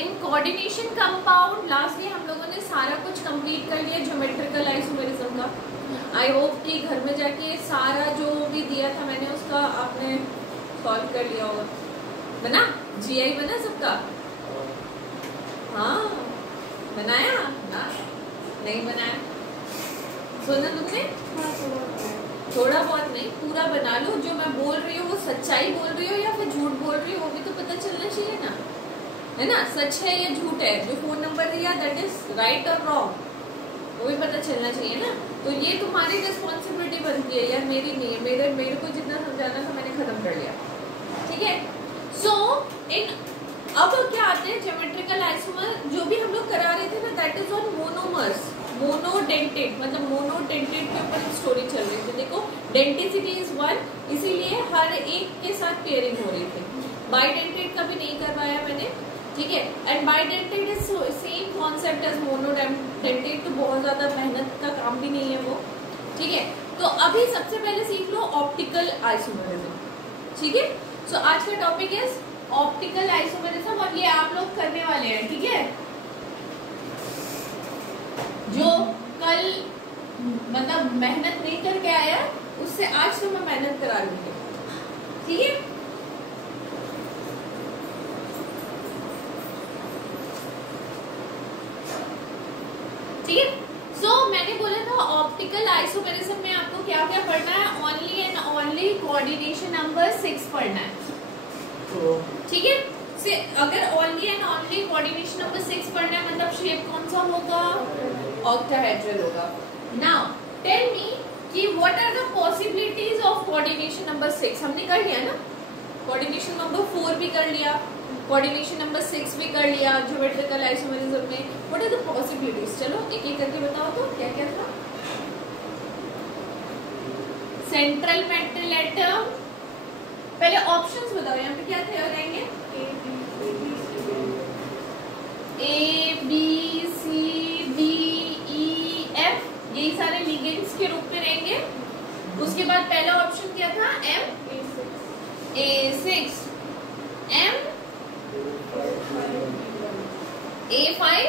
In coordination compound lastly हम लोगों ने सारा कुछ कंप्लीट कर लिया ज्योमेट्रिकल आइसोमेरिज्म का। आई होप कि घर में जाके सारा जो भी दिया था मैंने उसका आपने सॉल्व कर लिया होगा। बना जीआई बना सबका? हाँ बनाया ना? नहीं बनाया? सुना तुमने? थोड़ा बहुत नहीं, पूरा बना लो। जो मैं बोल रही हूँ वो सच्चाई बोल रही हो या फिर झूठ बोल रही हो वो भी तो पता चलना चाहिए ना, है ना? सच है या झूठ है? जो फोन नंबर दिया दैट इज राइट और रॉन्ग वो भी पता चलना चाहिए ना। तो ये तुम्हारी रिस्पॉन्सिबिलिटी बनती है यार, मेरी नहीं है। मेरे को जितना समझाना था मैंने खत्म कर लिया, ठीक है? सो इन अब क्या आते हैं ज्योमेट्रिकल आइसोमर जो भी हम लोग करा रहे थे ना that is on monomers. Monodentate मतलब मोनोडेंटेट के ऊपर एक स्टोरी चल रही थी। देखो डेंटिसिटी इज 1, इसीलिए हर एक के साथ पेयरिंग हो रही थी। बाइडेंटेट का भी नहीं करवाया मैंने, ठीक है? And bidentate is same concept as monodentate, तो बहुत ज्यादा मेहनत का काम भी नहीं है वो, ठीक है? तो अभी सबसे पहले सीख लो ऑप्टिकल आइसोमेरिज्म, ठीक है? सो आज का टॉपिक इज ऑप्टिकल आइसोमेरिज्म और ये आप लोग करने वाले हैं, ठीक है? जो कल मतलब मेहनत नहीं करके आया उससे आज तो मैं मेहनत करा लूंगी, ठीक है? ठीक है? सो मैंने बोला था ऑप्टिकल आइसोमेरिज्म में आपको क्या क्या पढ़ना है? Only and only coordination number 6 पढ़ना है, ठीक है? से अगर only and only coordination number 6 पढ़ना है मतलब शेप कौन सा होगा? ऑक्टाहेड्रल होगा। नाउ टेल मी कि what are the possibilities of coordination number 6? हमने कर लिया ना, कोऑर्डिनेशन नंबर 4 भी कर लिया, कोऑर्डिनेशन नंबर 6 भी कर लिया ज्योमेट्रिकल आइसोमेरिज्म में। What are the possibilities? चलो एक एक करके बताओ तो क्या क्या था। सेंट्रल मेटल एटम, पहले ऑप्शंस बताओ यहाँ पे क्या थे और रहेंगे? A B C D E F, यही सारे लिगेंड्स के रूप में रहेंगे। उसके बाद पहला ऑप्शन क्या था? M A6, M A5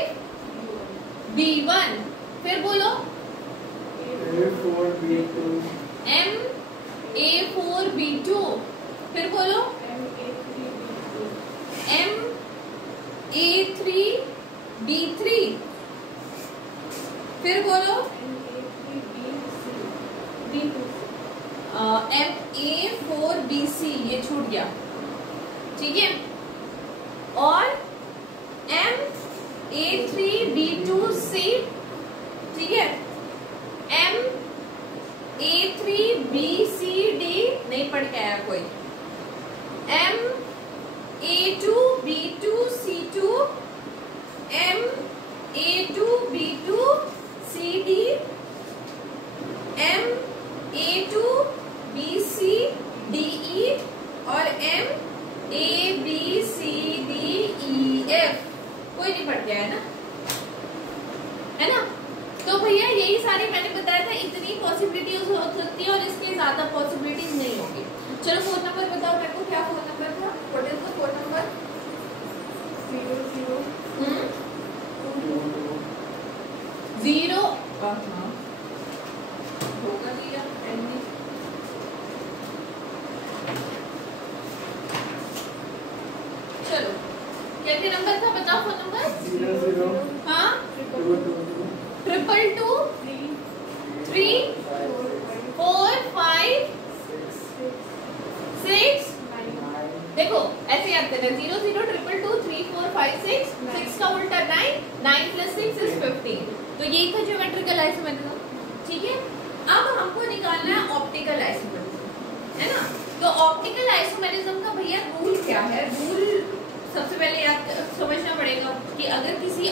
B1, फिर बोलो एम A4 B2, फिर बोलो एम A3 B3, फिर बोलो एम A4 BC, ये छूट गया, ठीक है? और एम A3 B2C, ठीक है? एम A3 BCD नहीं पढ़ के आया कोई, M A2 B2 C2, M A2 B2 CD, M A2 BC DE और एम ABCDEF। कोई नहीं पढ़ गया है ना, है ना? तो भैया यही सारी मैंने बताया था, इतनी पॉसिबिलिटीज हो सकती है और इसके ज्यादा पॉसिबिलिटीज नहीं होगी। चलो फोन नंबर बताओ मेरे को, क्या फोन नंबर था? What is the phone number? 0 होगा दिया। चलो क्या क्या नंबर था बताओ? फोन नंबर 00 हाँ 222 3 4 5 6। देखो ऐसे याद करना, 0 0 222 3 4 5 6, 6 का उल्टा 9, 9 + 6 = 15। तो यही था ज्योमेट्रिकल आइसोमेरिज्म, ठीक है? अब हमको निकालना है ऑप्टिकल आइसोमेरिज्म, है ना? तो ऑप्टिकल आइसोमेरिज्म का भैया रूल क्या है? रूल सबसे पहले याद समझना पड़ेगा कि अगर किसी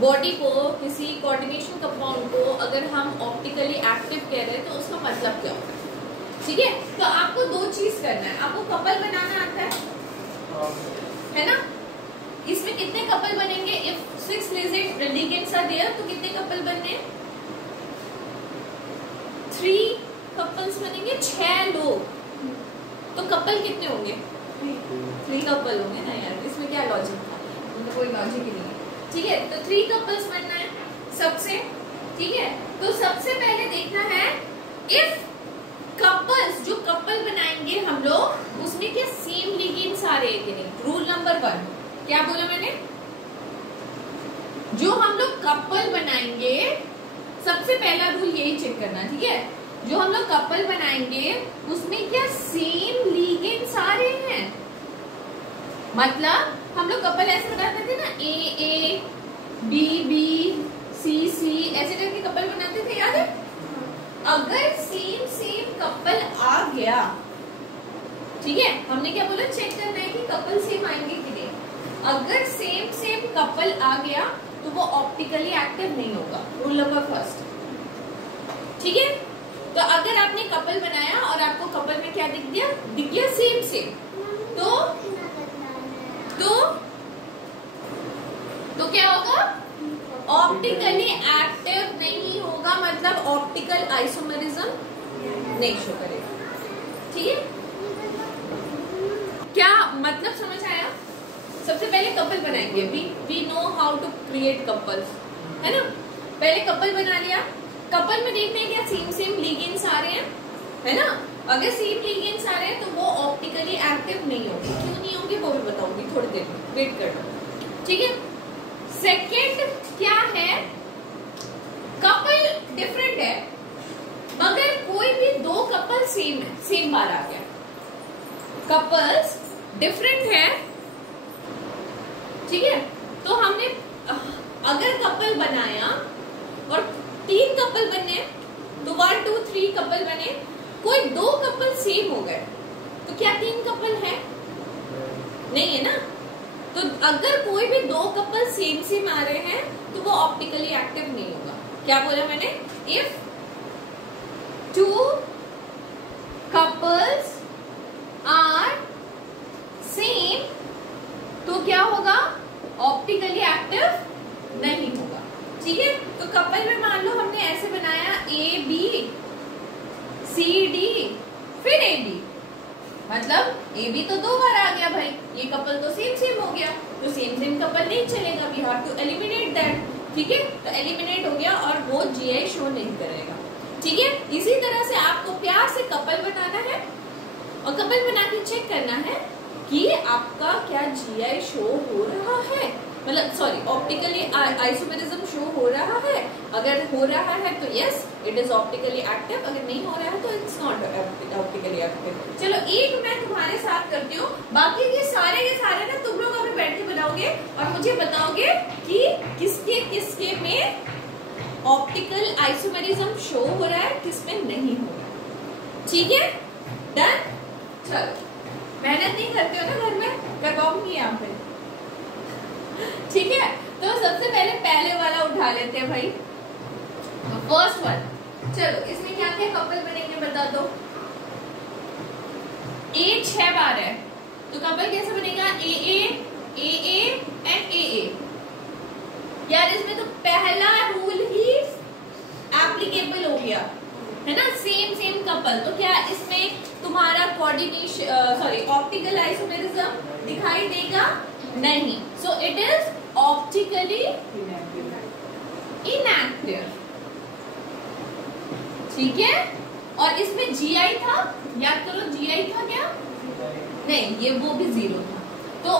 बॉडी को, किसी कोऑर्डिनेशन कंपाउंड को अगर हम ऑप्टिकली एक्टिव कह रहे हैं तो उसका मतलब क्या होता है, ठीक है? तो आपको दो चीज करना है। आपको कपल बनाना आता है ना? इसमें कितने कपल बनेंगे? इफ 6 लिगेंड्स आर देयर तो कितने कपल बनने? 3 कपल्स बनेंगे, 6 लोग। तो कपल कितने होंगे? 3 कपल होंगे ना यार, इसमें क्या लॉजिक था, मतलब कोई लॉजिक ही नहीं है। ठीक है, तो 3 कपल्स बनना है सबसे। ठीक है, तो सबसे पहले देखना है इफ कपल्स, जो कपल बनाएंगे हम लोग, उसमें क्या सेम लिगेंड्स आ रहे हैं कि नहीं। रूल नंबर 1 क्या बोला मैंने, जो हम लोग कपल बनाएंगे सबसे पहला रूल यही चेक करना। ठीक है, जो हम लोग कपल बनाएंगे उसमें क्या सेम लिगेंड्स आ रहे हैं। मतलब हम लोग कपल ऐसे बनाते थे ना, ए ए बी बी सी सी, ऐसे करके कपल बनाते थे, याद है। अगर सेम कपल आ गया, ठीक है, हमने क्या बोला, चेक करना है कि कपल सेम आएंगे कि नहीं। अगर सेम कपल आ गया तो वो ऑप्टिकली एक्टिव नहीं होगा, रूल नंबर 1। ठीक है, तो अगर आपने कपल बनाया और आपको कपल में क्या दिख गया सेम, तो क्या होगा, ऑप्टिकली एक्टिव नहीं होगा, मतलब ऑप्टिकल आइसोमेरिज्म नहीं शो करेगा। ठीक है, क्या मतलब समझ आया। सबसे पहले कपल बनाएंगे, we know how to create couples, है ना। पहले कपल बना लिया, कपल में देखते हैं क्या सेम लिगेंड्स आ रहे हैं, है ना। अगर सेम लिगेंड्स आ रहे हैं तो वो ऑप्टिकली एक्टिव नहीं होंगे। क्यों नहीं होंगे वो भी बताऊंगी थोड़ी देर में, वेट करना। ठीक है, सेकेंड क्या है, कपल डिफरेंट है मगर कोई भी 2 कपल सेम है, सेम बार आ गया। कपल्स डिफरेंट है, ठीक है, तो हमने अगर कपल बनाया और 3 कपल बने, तो 1 2 3 कपल बने, कोई 2 कपल सेम हो गए, तो क्या 3 कपल है, नहीं है ना। तो अगर कोई भी 2 कपल सेम आ रहे हैं तो वो ऑप्टिकली एक्टिव नहीं होगा। क्या बोला मैंने, इफ 2 कपल्स आर सेम तो क्या होगा, ऑप्टिकली एक्टिव नहीं होगा। ठीक है, तो कपल में मान लो हमने ऐसे बनाया ए बी सी डी फिर ए बी, मतलब ए बी तो 2 बार आ गया भाई, ये कपल तो सेम हो गया, तो सेम कपल नहीं चलेगा, we have to eliminate that. ठीक है, तो एलिमिनेट हो गया और वो जीआई शो नहीं करेगा। ठीक है, इसी तरह से आपको प्यार से कपल बनाना है और कपल बना के चेक करना है कि आपका क्या जीआई शो हो रहा है, मतलब सॉरी ऑप्टिकली आइसोमेरिज्म शो हो रहा है। अगर हो रहा है तो yes it is optically active, अगर नहीं हो रहा है तो इट्स नॉट ऑप्टिकली एक्टिव। चलो एक मैं तुम्हारे साथ करती हूँ, बाकी के सारे ना तुम लोग अभी बैठ के बनाओगे और मुझे बताओगे कि किसके किसके में ऑप्टिकल आइसोमेरिज्म शो हो रहा है, किसमें नहीं हो रहा। ठीक है, डन। चलो मेहनत नहीं करते हो ना घर में, करवाऊंगी यहाँ पे। ठीक है, तो सबसे पहले वाला उठा लेते हैं भाई, फर्स्ट वन। चलो इसमें क्या क्या कपल बनेंगे बता दो। ए 6 बार है तो कपल कैसे बनेगा, ए ए एंड ए। यार इसमें तो पहला रूल ही एप्लीकेबल हो गया है ना, सेम कपल। तो क्या इसमें तुम्हारा कोऑर्डिनेशन सॉरी ऑप्टिकल आइसोमेरिज्म दिखाई देगा, नहीं। So it is optically inactive. ठीक है, और इसमें जीआई था, याद करो जीआई था क्या, नहीं ये वो भी 0 था। तो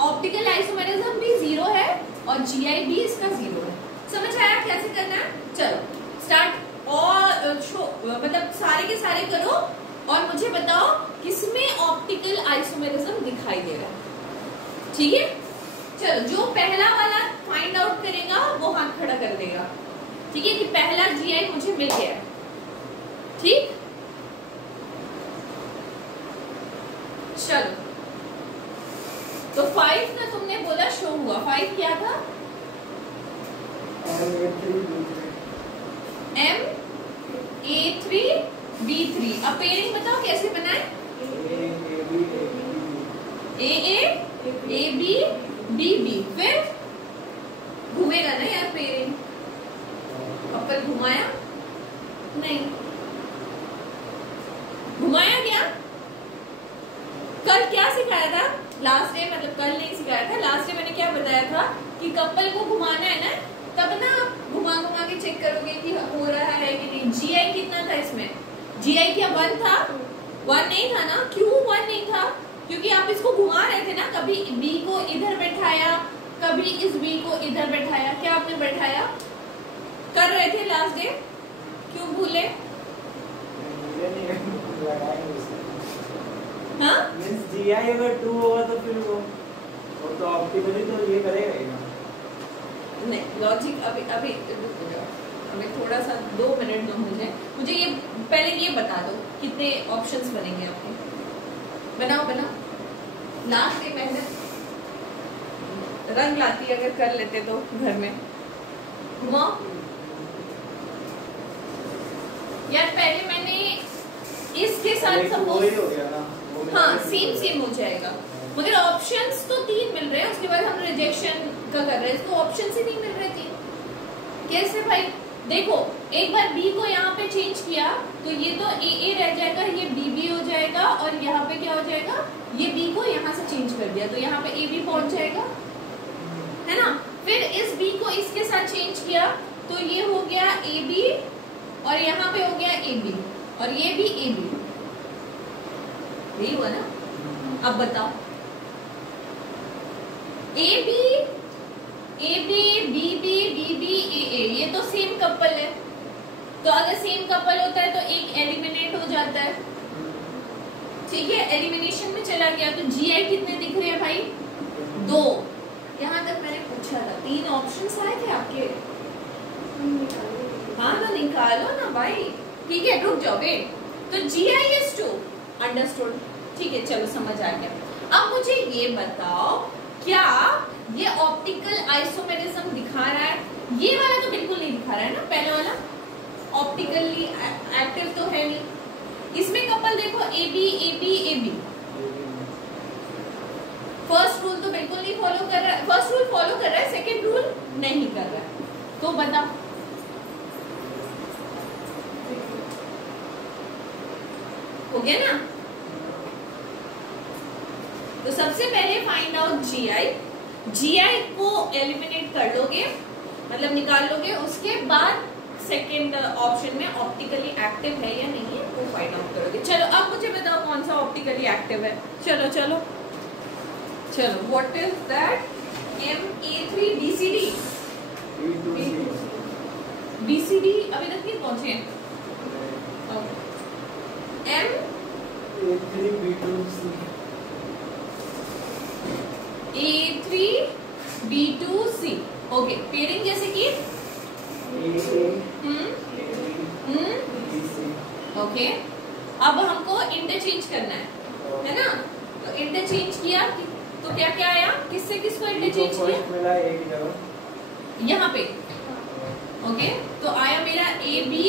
ऑप्टिकल आइसोमेरिज्म भी 0 है और जीआई भी इसका 0 है। समझ आया कैसे करना है। चलो स्टार्ट, और मतलब सारे के सारे करो और मुझे बताओ किसमें ऑप्टिकल आइसोमेरिज्म दिखाई दे रहा है। ठीक है, चलो जो पहला वाला फाइंड आउट करेगा वो हाथ खड़ा कर देगा। ठीक है, कि पहला जीआई मुझे मिल गया। ठीक, चलो तो 5 ना तुमने बोला शो हुआ, 5 क्या था, M-A-3-B3। अब पेयरिंग बताओ कैसे बनाए, A-A-A-B-B, फिर घूमेगा ना यार पेयरिंग, कपल घुमाया नहीं, घुमाया क्या, कल क्या सिखाया था लास्ट डे, मतलब कल नहीं सिखाया था, लास्ट डे मैंने क्या बताया था कि कपल को घुमाना है ना, तब ना घुमा घुमा के चेक करोगे कि हो रहा है कि नहीं। जीआई कितना था इसमें, जीआई क्या 1 था, 1 नहीं था ना। क्यों 1 नहीं था, क्योंकि आप इसको घुमा रहे थे ना, कभी बी को इधर बैठाया, कभी इस बी को इधर बैठाया, क्या आपने बैठाया कर रहे थे लास्ट डे, क्यों भूले? हाँ जीआई अगर 2 होगा तो फिर वो तो ऑप्टिकली तो ये करेगा ही ना। नहीं लॉजिक अभी थोड़ा सा 2 मिनट दो मुझे ये पहले ये बता दो कितने ऑप्शंस बनेंगे आपके। बनाओ लास्ट डे मेहनत रंग लाती अगर कर लेते तो घर में। घुमाओ यार, पहले मैंने इसके साथ सपोज हाँ सेम हो जाएगा, मगर ऑप्शंस तो 3 मिल रहे हैं, उसके बाद हम रिजेक्शन का कर रहे हैं, इसको ऑप्शंस ही नहीं मिल रहे थे। कैसे भाई? देखो एक बार बी को यहाँ पे चेंज किया तो ये तो ए रह जाएगा, ये बी हो जाएगा, और यहाँ पे क्या हो जाएगा, ये बी को यहाँ से चेंज कर दिया तो यहाँ पे ए बी पहुंच जाएगा, है ना। फिर इस बी को इसके साथ चेंज किया तो ये हो गया ए बी, और यहाँ पे हो गया ए बी, और ये भी ए बी, यही हुआ ना। अब बताओ ए बी बी बी ए, ये तो सेम कपल है, तो अगर सेम कपल होता है तो एक एलिमिनेट हो जाता है, ठीक है, एलिमिनेशन में चला गया। तो जीआई कितने दिख रहे हैं भाई? 2। यहाँ तक मैंने पूछा था, 3 ऑप्शंस आए थे आपके। हाँ तो निकालो ना भाई, ठीक है, रुक जाओ वेट। तो जीआई इज 2, अंडरस्टूड, ठीक है, चलो समझ आ गया। अब मुझे ये बताओ, क्या ये ऑप्टिकल आइसोमेरिज्म दिखा रहा है? ये वाला तो बिल्कुल नहीं दिखा रहा है ना, पहले वाला ऑप्टिकली एक्टिव तो है नहीं। इसमें कपल देखो ए बी, फर्स्ट रूल तो बिल्कुल नहीं फॉलो कर रहा है, फर्स्ट रूल फॉलो कर रहा है, सेकंड रूल नहीं कर रहा है, तो बताओ हो गया ना। तो सबसे पहले फाइंड आउट जीआई को एलिमिनेट कर लोगे, मतलब निकाल लोगे, उसके बाद सेकेंड ऑप्शन में ऑप्टिकली एक्टिव है या नहीं है वो फाइंड आउट करोगे। चलो अब मुझे बताओ कौन सा ऑप्टिकली एक्टिव है। चलो what is that? MA3 BCD अभी तक नहीं पहुंचे हैं। A3B2C, ओके, पेयरिंग जैसे कि ओके। अब हमको इंटरचेंज करना है ना, तो इंटरचेंज किया तो क्या क्या आया, किससे किसको इंटरचेंज किया? यहाँ पे ओके, तो आया मेरा ए बी,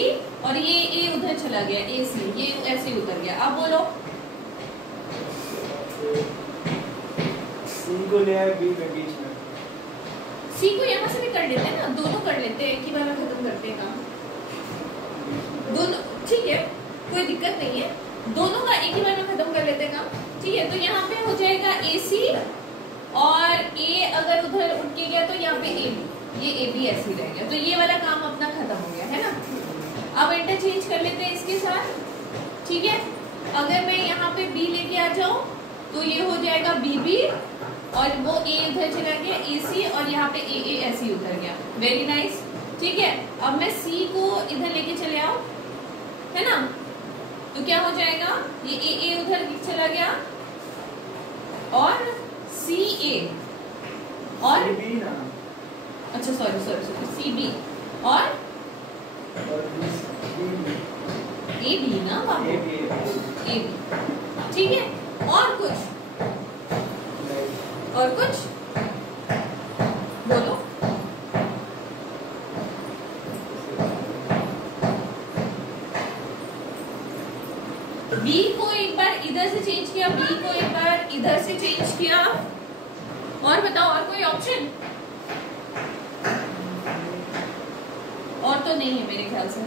और ये ए उधर चला गया, ए सी, ये ऐसे उतर गया। अब बोलो सी को ले आए बी के बीच में, सी को यहाँ से भी कर लेते हैं ना, दोनों कर लेते हैं, एक ही बार में खत्म करते हैं काम दोनों, ठीक है, कोई दिक्कत नहीं है, दोनों का एक ही बार में खत्म कर लेते हैं काम, ठीक है। तो यहाँ पे हो जाएगा ए सी, और ए अगर उधर उठ के गया तो यहाँ पे ए बी, ये ए बी ऐसे रह गया, तो ये वाला काम अपना खत्म हो गया है ना। अब इंटरचेंज कर लेते हैं इसके साथ, ठीक है। अगर मैं यहाँ पे बी लेके आ जाऊं तो ये हो जाएगा बी बी, और वो ए इधर चला गया ए सी, और यहाँ पे ए ए ऐसे ही उतर गया, वेरी नाइस, ठीक है। अब मैं सी को इधर लेके चले आओ, है ना, तो क्या हो जाएगा, ये ए ए उधर चला गया, और सी ए, और अच्छा सॉरी सी बी, और ए बी ना बाबू, ए बी, ठीक है। और कुछ बोलो, बी को एक बार इधर से चेंज किया, बी को एक बार इधर से चेंज किया, और बताओ और कोई ऑप्शन? और तो नहीं है मेरे ख्याल से,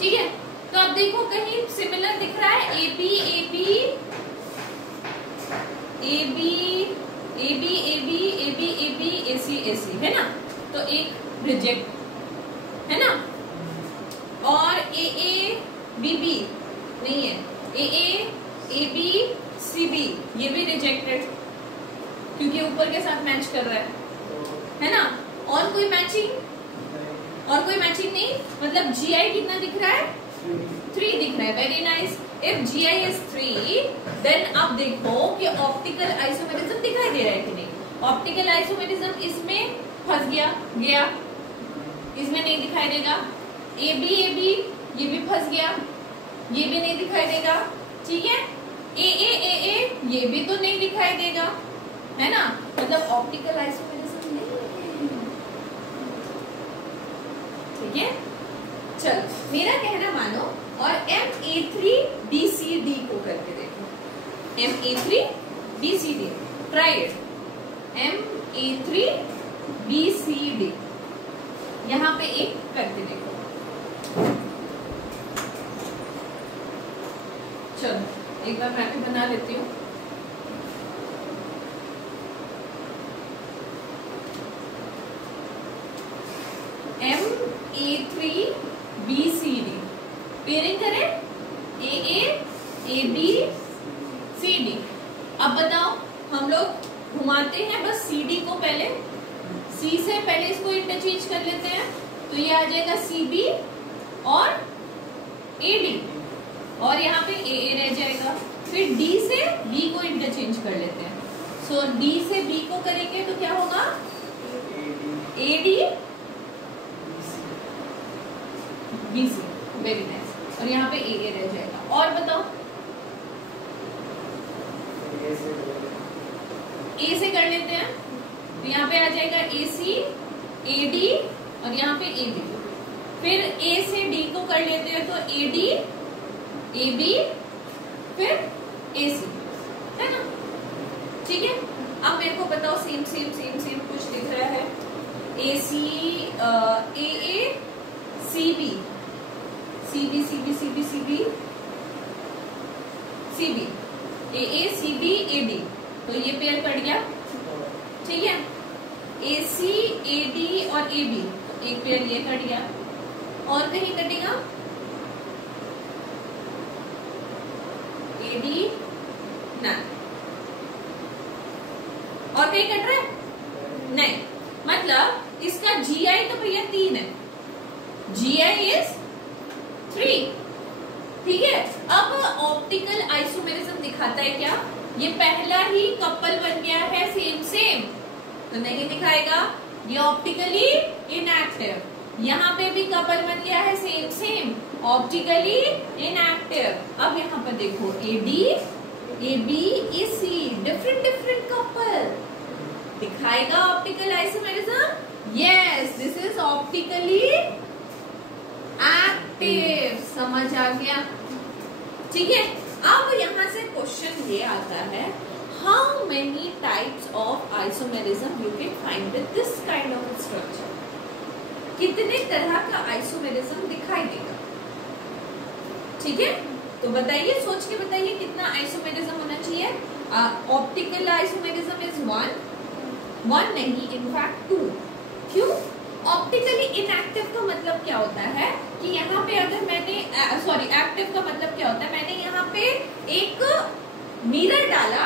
ठीक है। तो अब देखो कहीं सिमिलर दिख रहा है, ए बी रिजेक्ट है ना। और ए ए बी बी नहीं है, ए ए बी सी बी ये भी रिजेक्टेड क्योंकि ऊपर के साथ मैच कर रहा है ना। और कोई मैचिंग नहीं, मतलब GI कितना दिख रहा है 3 दिख रहा है। Very nice. If GI is 3 then अब देखो कि ऑप्टिकल आइसोमेरिज्म दिखाई दे रहा है कि नहीं। ऑप्टिकल आइसोमेरिज्म इसमें फंस गया, इसमें नहीं दिखाई देगा। ए बी ये भी फंस गया, ये भी नहीं दिखाई देगा, ठीक है। ए ये भी तो नहीं दिखाई देगा, है ना। मतलब ऑप्टिकल आइसोमेरिज्म नहीं है, ठीक है। चल मेरा कहना मानो और MA3BCD को करके देखो। MA3BCD try it. MA3BCD यहाँ पे एक करके देखो। चलो एक बार मैं भी बना लेती हूँ। MA3BCD पेयरिंग करें AA AB CD। अब बताओ हम लोग घुमाते हैं बस CD को, पहले C से पहले इसको इंटरचेंज कर लेते हैं तो ये आ जाएगा CB और AD और यहाँ पे AA रह जाएगा। फिर D से B को इंटरचेंज कर लेते हैं। सो D से B को करेंगे तो क्या होगा AD BC। Very nice. और यहाँ पे AA रह जाएगा। और बताओ A से कर लेते हैं तो यहाँ पे आ जाएगा AC AD और यहाँ पे AB। फिर A से D को कर लेते हैं तो AD AB फिर AC, है ना, ठीक है। अब मेरे को बताओ सेम कुछ दिख रहा है। AC AA CB CB AA CB AD तो ये पेयर कट गया, ठीक है। AC AD और AB तो एक पेयर ये कट गया। और कहीं कटेगा AD ना, और कहीं कट रहा है नहीं। मतलब इसका GI तो भैया 3 है, GI इज 3, ठीक है। अब ऑप्टिकल आइसोमेरिज्म दिखाता है क्या, ये पहला ही कपल बन गया है सेम तो नहीं दिखाएगा, ये ऑप्टिकली इनएक्टिव। यहाँ पे भी कपल बन गया है सेम ऑप्टिकली इनएक्टिव। अब यहाँ पर देखो AD AB AC different couple दिखाएगा optical isomerism. Yes this is optically active. समझ आ गया, ठीक है। अब यहाँ से क्वेश्चन ये आता है how many types of isomerism you can find with this kind of structure. कितने तरह का आइसोमेरिज्म दिखाई देगा, ठीक है। तो बताइए, सोच के बताइए कितना आइसोमेरिज्म होना चाहिए। ऑप्टिकल आइसोमेरिज्म इज 1 नहीं, इनफैक्ट 2। क्यों? ऑप्टिकली इनएक्टिव का मतलब क्या होता है कि यहाँ पे अगर मैंने एक्टिव का मतलब क्या होता है, मैंने यहाँ पे एक मिरर डाला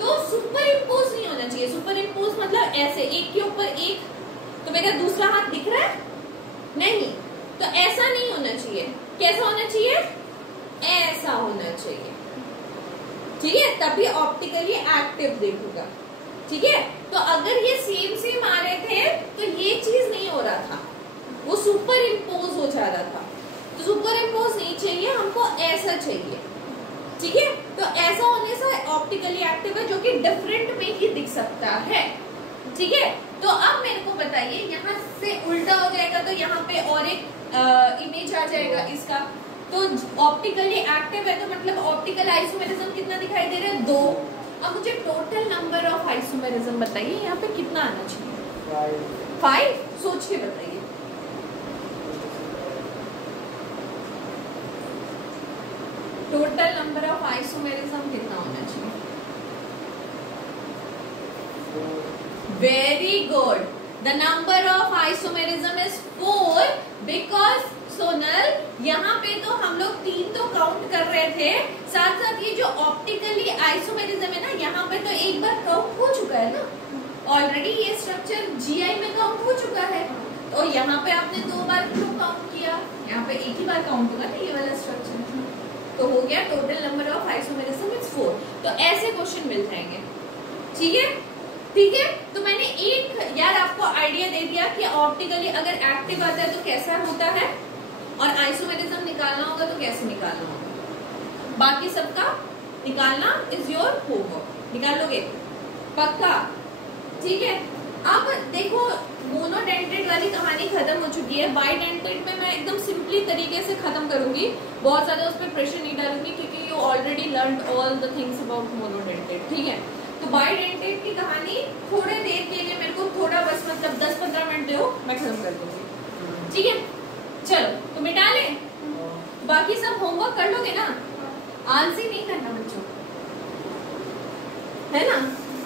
तो सुपर इम्पोज नहीं होना चाहिए। सुपर इम्पोज मतलब ऐसे एक के ऊपर एक, तो मेरा दूसरा हाथ दिख रहा है नहीं, तो ऐसा नहीं होना चाहिए। कैसा होना चाहिए? ऐसा होना चाहिए, ठीक है, तभी ऑप्टिकली एक्टिव देखूंगा, ठीक है। तो अगर ये सेम आ रहे थे तो ये चीज नहीं हो रहा था, वो सुपर इम्पोज हो जा रहा था। तो सुपर इम्पोज नहीं चाहिए, हमको ऐसा चाहिए, ठीक है। तो ऐसा होने से ऑप्टिकली एक्टिव है, जो कि डिफरेंट में ही दिख सकता है, ठीक है। तो अब मेरे को बताइए, यहाँ से उल्टा हो जाएगा तो यहाँ पे और एक इमेज आ जाएगा इसका। तो ऑप्टिकली एक्टिव है तो मतलब ऑप्टिकल आइसोमेरिज्म कितना दिखाई दे रहा है? 2। अब मुझे टोटल नंबर ऑफ आइसोमेरिज्म बताइए, यहाँ पे कितना आना चाहिए? 5। सोच के बताइए। टोटल नंबर ऑफ आइसोमेरिज्म कितना होना चाहिए? Very good. The number of isomerism is 4 because Sonal यहाँ पे तो हम लोग 3 तो काउंट कर रहे थे, साथ साथ ये जो ऑप्टिकली आइसोमेरिज्म है ना, यहाँ पे तो एक बार काउंट हो चुका है ना ऑलरेडी, ये स्ट्रक्चर जीआई में काउंट हो चुका है। तो यहाँ पे आपने 2 बार क्यों काउंट किया, यहाँ पे एक ही बार काउंट होगा ना ये वाला स्ट्रक्चर, तो हो गया total number of isomerism is 4। तो ऐसे क्वेश्चन मिल जाएंगे, ठीक है ठीक है। तो मैंने एक यार आपको आइडिया दे दिया कि ऑप्टिकली अगर एक्टिव आता है तो कैसा होता है, और आइसोमेरिज्म निकालना होगा तो कैसे निकालना होगा। बाकी सबका निकालना इज योर होमवर्क, निकालोगे पक्का, ठीक है। अब देखो मोनोडेंटेड वाली कहानी खत्म हो चुकी है, बाइडेंटेड में मैं एकदम सिंपली तरीके से खत्म करूंगी, बहुत ज्यादा उस पर प्रेशर नहीं डालूंगी क्योंकि you already learn all the things about monodentate, ठीक है। तो बाइडेंटेड की कहानी थोड़े देर के लिए मेरे को थोड़ा बस मतलब 10-15 मिनट दो, मैं खत्म कर दूंगी, ठीक है। चलो तो मिटा लें, बाकी सब होमवर्क कर लोगे ना, आलसी नहीं करना बच्चों, है ना,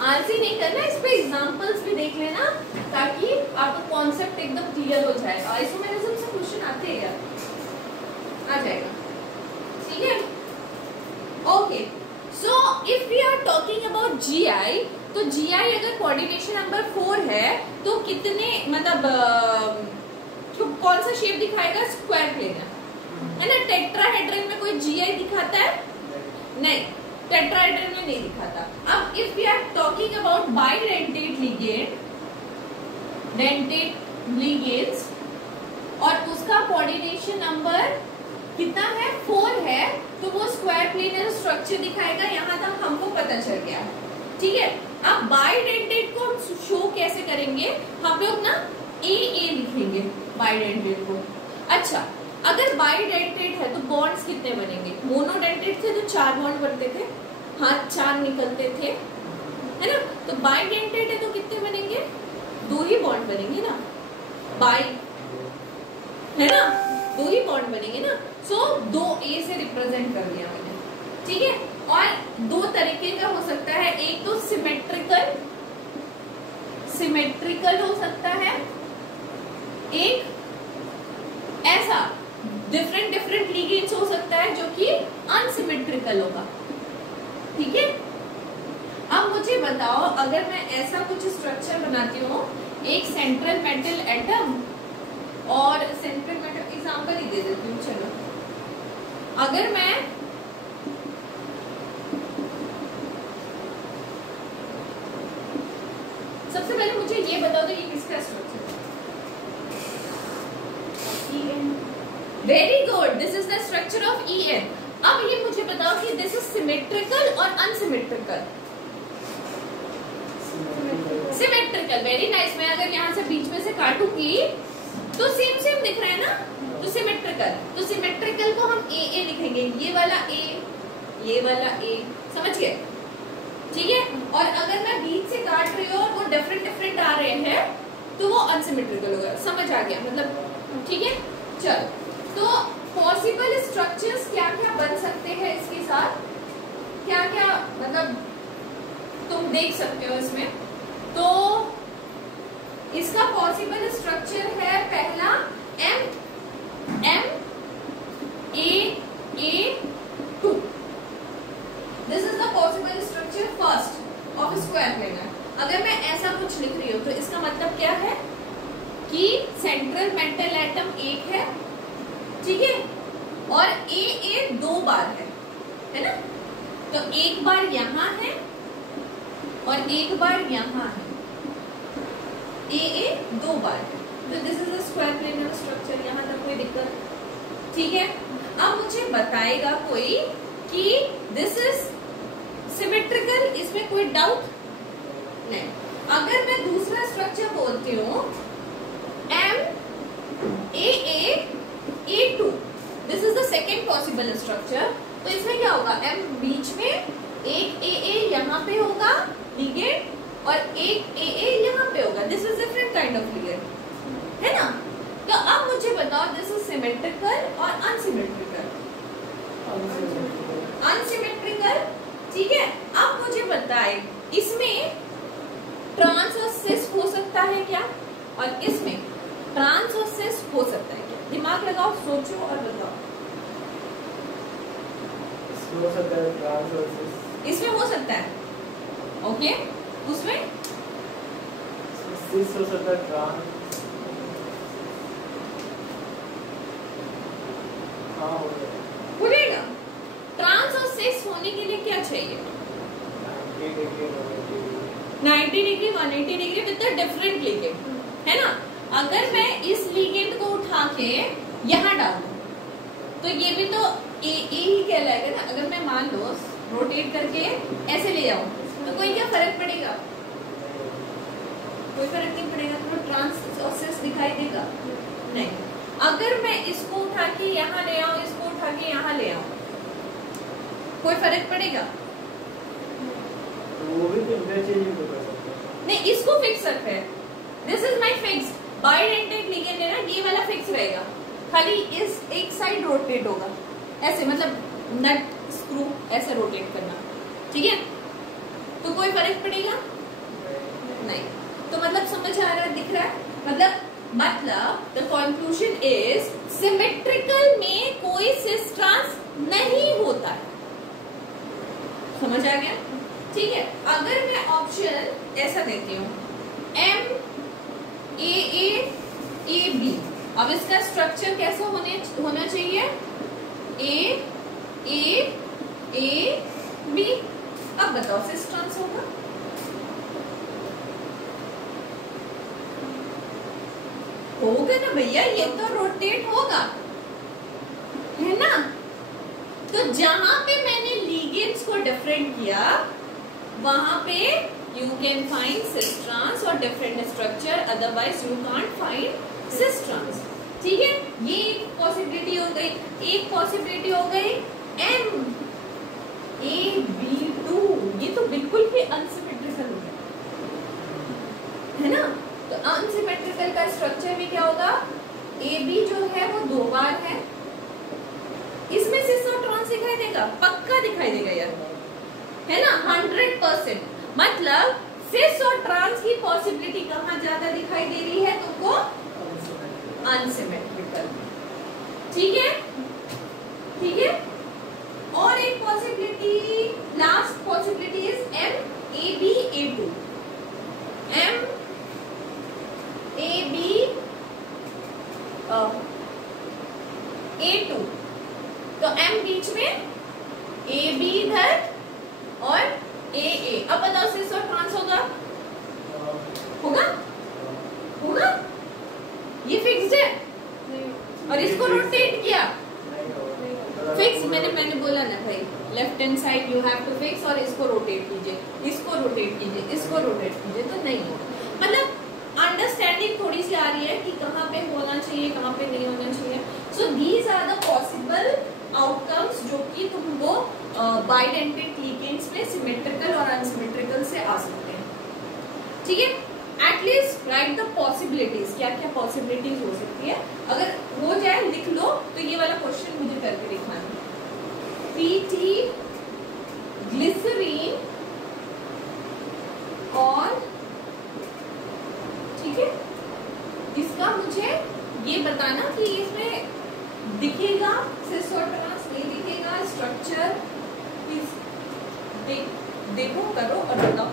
आलसी नहीं करना। इस पे एग्जांपल्स भी देख लेना ताकि आपको कॉन्सेप्ट एकदम क्लियर हो जाए। आइसोमेरिज्म से क्वेश्चन आते हैं यार, आ जाएगा, ठीक है। Okay, so if we are talking about GI, तो जीआई अगर कोऑर्डिनेशन नंबर 4 है तो कितने मतलब कौन सा शेप दिखाएगा, स्क्वायर प्लेन है ना। टेट्राहेड्रन में कोई जीआई दिखाता है, नहीं, टेट्राहेड्रन में नहीं दिखाता। अब if we are talking about bidentate ligand, dentate ligands, और उसका कोऑर्डिनेशन नंबर कितना है, 4 है, तो वो स्क्वायर प्लेनर स्ट्रक्चर दिखाएगा। यहाँ तक हमको पता चल गया, ठीक है। अब बाइडेंटेड को शो कैसे करेंगे, हम लोग ना ए लिखेंगे बाइडेंटेड को। अच्छा, अगर बाइडेंटेड है तो बॉन्ड्स कितने बनेंगे, मोनोडेंटेड थे तो 4 बॉन्ड बनते थे, हाथ 4 निकलते थे, है ना। तो बाइडेंटेड है तो कितने बनेंगे, 2 ही बॉन्ड बनेंगे ना, बाई, है ना, 2 ही बॉन्ड बनेंगे ना। सो 2a से रिप्रेजेंट कर दिया मैंने, ठीक है। और 2 तरीके का हो सकता है, एक तो सिमेट्रिकल हो सकता है, एक ऐसा डिफरेंट लिगेंड्स हो सकता है जो कि अनसिमेट्रिकल होगा, ठीक है। अब मुझे बताओ, अगर मैं ऐसा कुछ स्ट्रक्चर बनाती हूँ, एक सेंट्रल मेटल एटम और सेंट्रल मेटल एग्जांपल ही दे देती हूँ, चलो। अगर मैं सबसे पहले मुझे ये बता दो ये किसका स्ट्रक्चर है, very good, this is the structure of EN। अब ये मुझे बताओ कि दिस इज सिमेट्रिकल और अनसिमेट्रिकल। Symmetrical, very nice. मैं अगर यहाँ से बीच में से काटूंगी तो सेम दिख रहा है ना, तो सिमेट्रिकल। तो सिमेट्रिकल को हम AA लिखेंगे, ये वाला A, ये वाला A, समझ गए, ठीक है। और अगर मैं बीच से काट रही हूँ और वो डिफरेंट आ रहे हैं तो वो अनसिमेट्रिकल होगा, समझ आ गया मतलब, ठीक है। चलो, तो पॉसिबल स्ट्रक्चर्स क्या क्या बन सकते हैं इसके साथ, क्या क्या मतलब तुम देख सकते हो इसमें। तो इसका पॉसिबल स्ट्रक्चर है पहला MAA2, this is the possible structure first of square planar. अगर मैं ऐसा कुछ लिख रही हूँ तो इसका मतलब क्या है कि सेंट्रल मेटल एटम एक है, ठीक है, और AA 2 बार है ना। तो एक बार यहाँ है और एक बार यहाँ है, AA 2 बार है, तो this is a square planar structure. यहाँ तक कोई दिक्कत, ठीक है। अब मुझे बताएगा कोई कि दिस इज सिमेट्रिकल, इसमें कोई डाउट नहीं। अगर मैं दूसरा स्ट्रक्चर बोलती हूँ MAA2, this is the second possible structure, तो इसमें क्या होगा, M बीच में, एक AA यहाँ पे होगा लिगेंड और एक AA यहाँ पे होगा, this is different kind of ligand, है ना। तो अब मुझे बताओ दिस इज सिमेट्रिकल और अनसिमेट्रिकल, अनसिमेट्रिकल, ठीक है। अब मुझे बताए इसमें ट्रांस और सिस हो सकता है क्या, और इसमें ट्रांस और सिस हो सकता है क्या? दिमाग लगाओ, सोचो और बताओ। हो सकता है ट्रांस और सिस, इसमें हो सकता है, ओके। उसमें सिस हो सकता है, ट्रांस हाँ हो बोलेगा। ट्रांस और सिस होने के लिए क्या चाहिए? 90 degree 180 degree with the different ligand, है ना। अगर मैं इस लिगेंड को उठा के यहाँ डाल दूं तो ये भी तो ए ही कहलाएगा ना। अगर मैं मान लो रोटेट करके ऐसे ले जाऊं तो कोई क्या फर्क पड़ेगा? कोई फर्क नहीं पड़ेगा। तो ट्रांस और सिस दिखाई देगा नहीं। अगर मैं इसको उठा के यहाँ ले आऊं, इसको उठा के यहाँ ले आऊं, कोई फर्क पड़ेगा? वो भी तो इंटरचेंज कर सकते हैं। नहीं, इसको फिक्स रखते हैं। This is my fix bidentate ligand है ना, ये वाला फिक्स रहेगा। खाली इस एक साइड रोटेट होगा ऐसे, मतलब नट स्क्रू ऐसे रोटेट करना, ठीक है। तो कोई फर्क पड़ेगा नहीं। तो मतलब समझ आ रहा है, दिख रहा है? मतलब द कंक्लूजन इज सिमेट्रिकल में कोई सिस ट्रांस नहीं होता है। समझ आ गया? ठीक है। अगर मैं ऑप्शन ऐसा देती हूँ M A B, अब इसका स्ट्रक्चर कैसा होना चाहिए? A B। अब बताओ सिस ट्रांस होगा? होगा ना भैया, ये तो रोटेट होगा, है ना। तो जहां पे मैंने लिगेंड्स को डिफरेंट किया वहां पे you can find cis trans और different structure, otherwise you can't find cis trans, ठीक है। ये एक पॉसिबिलिटी हो गई। एक पॉसिबिलिटी हो गई MAB2, ये तो बिल्कुल भी अनसिमेट्रिकल हो गया, है ना। तो अनसिमेट्रिकल का स्ट्रक्चर भी क्या होगा? AB जो है वो 2 बार है। इसमें सिस और ट्रांस दिखाई देगा, पक्का दिखाई देगा यार, है ना, 100%। मतलब सिस और ट्रांस की पॉसिबिलिटी कहाँ ज्यादा दिखाई दे रही है तुमको? अनसिमेट्रिकल, ठीक है, ठीक है। और एक possibility, last possibility is MAB2। A2, तो M बीच में, AB इधर और AA। अब बताओ सिस और ट्रांस होगा? होगा? होगा? ये फिक्स्ड है। और इसको रोटेट किया, फिक्स। मैंने बोला ना भाई, left hand side you have to fix, और इसको रोटेट कीजिए, इसको रोटेट कीजिए, इसको रोटेट कीजिए, तो नहीं होगा। मतलब अंडरस्टैंडिंग थोड़ी सी आ रही है कि कहाँ पे होना चाहिए, कहाँ पे नहीं होना चाहिए। So these are the possible outcomes जो कि तुमको बाइडेंटेड लिगेंड्स में सिमेट्रिकल और अनसिमेट्रिकल से आ सकते हैं, ठीक है। एटलीस्ट राइट द पॉसिबिलिटीज, क्या क्या पॉसिबिलिटीज हो सकती है। अगर हो जाए लिख लो। तो ये वाला क्वेश्चन मुझे करके दिखाना। PT ग्लिसरीन और, ठीक है, इसका मुझे ये बताना कि इसमें दिखेगा सिस और ट्रांस, नहीं दिखेगा, स्ट्रक्चर देखो, करो और बताओ।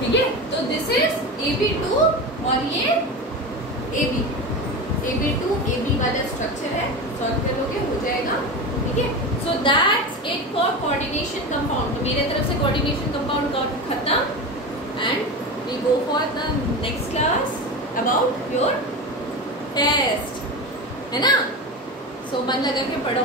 ठीक है। तो दिस इज AB2 और ये AB2 AB वाला स्ट्रक्चर है। सॉल्व करोगे हो जाएगा, ठीक है। So that's it for coordination compound. तो मेरे तरफ से कोऑर्डिनेशन कंपाउंड का खत्म and we go for the next class about your test, है ना। सो मन लगा के पढ़ो।